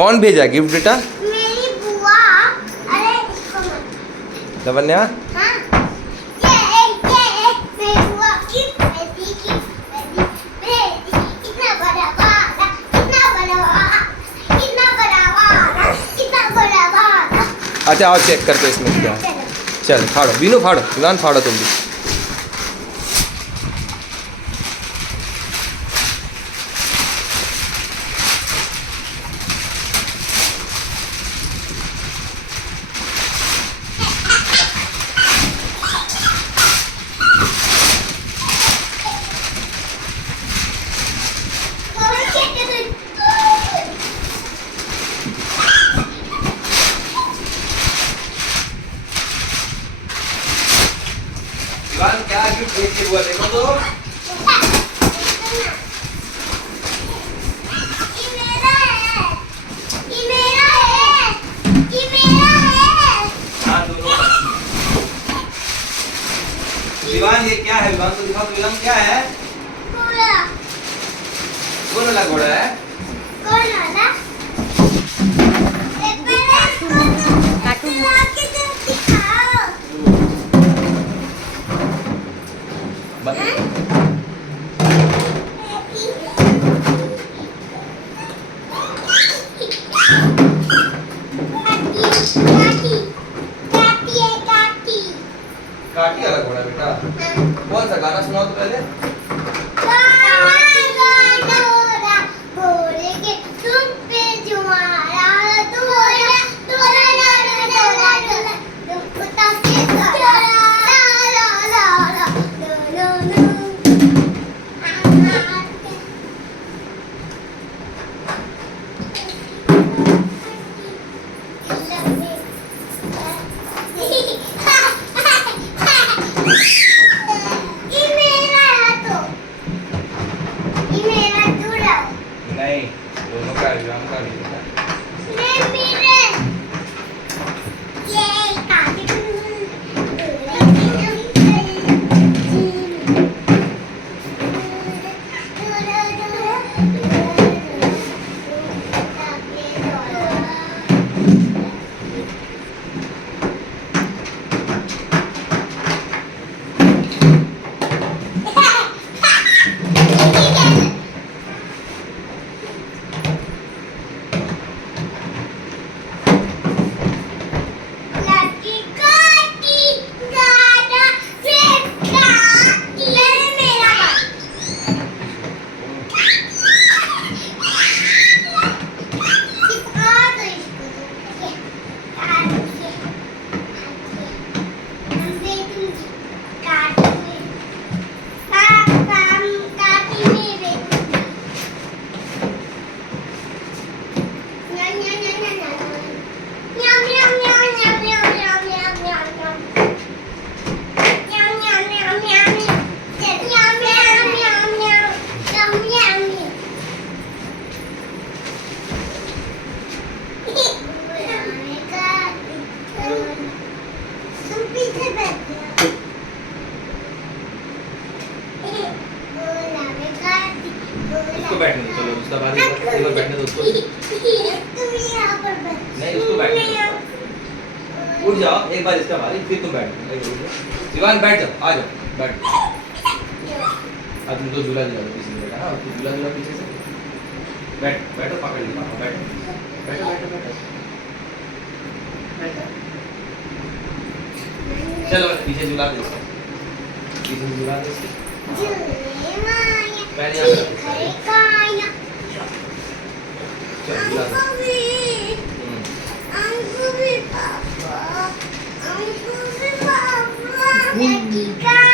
कौन भेजा गिफ्ट बेटा? मेरी बुआ। अरे इसको मत। लवन्या हाँ ये मेरी बुआ की बेटी इतना बड़ा वाला, इतना बड़ा वाला, इतना बड़ा वाला, इतना बड़ा वाला। अच्छा आओ चेक करते हैं इसमें क्या है। चल फाड़ो बीनू फाड़ो, विवान फाड़ो तुम भी। विवान क्या गिफ्ट भेज के हुआ देखो तो। विवान ये क्या है? विवान तो दिखाओ तो। विवान क्या है? घोड़ा। कौन वाला घोड़ा है? कौन वाला? काटी वाला घोड़ा बेटा। कौन सा गाना सुनाओ तो पहले। घोड़े के तुम पे जुआरा दोरा दोरा दोरा दोरा दोरा दुपट्टा के दोरा ला ला ला ला ला नहीं दोनों का विवान का भी बेटा। उसको बैठने दो, चलो उसका बारी है, बैठने दो उसको। नहीं उसको बैठने दो। उठ जाओ एक बार इसका बारी, फिर तुम बैठो। जीवान बैठ जाओ, आ जाओ बैठ। अब तुम तो झूला झूला पीछे से बैठा, तू झूला झूला पीछे से बैठ। बैठो पकड़ ली पापा, बैठो बैठो बैठो बैठो बैठो। चलो पीछे झूला दे इसको, पीछे झूला दे इसको। पहले यहाँ पापा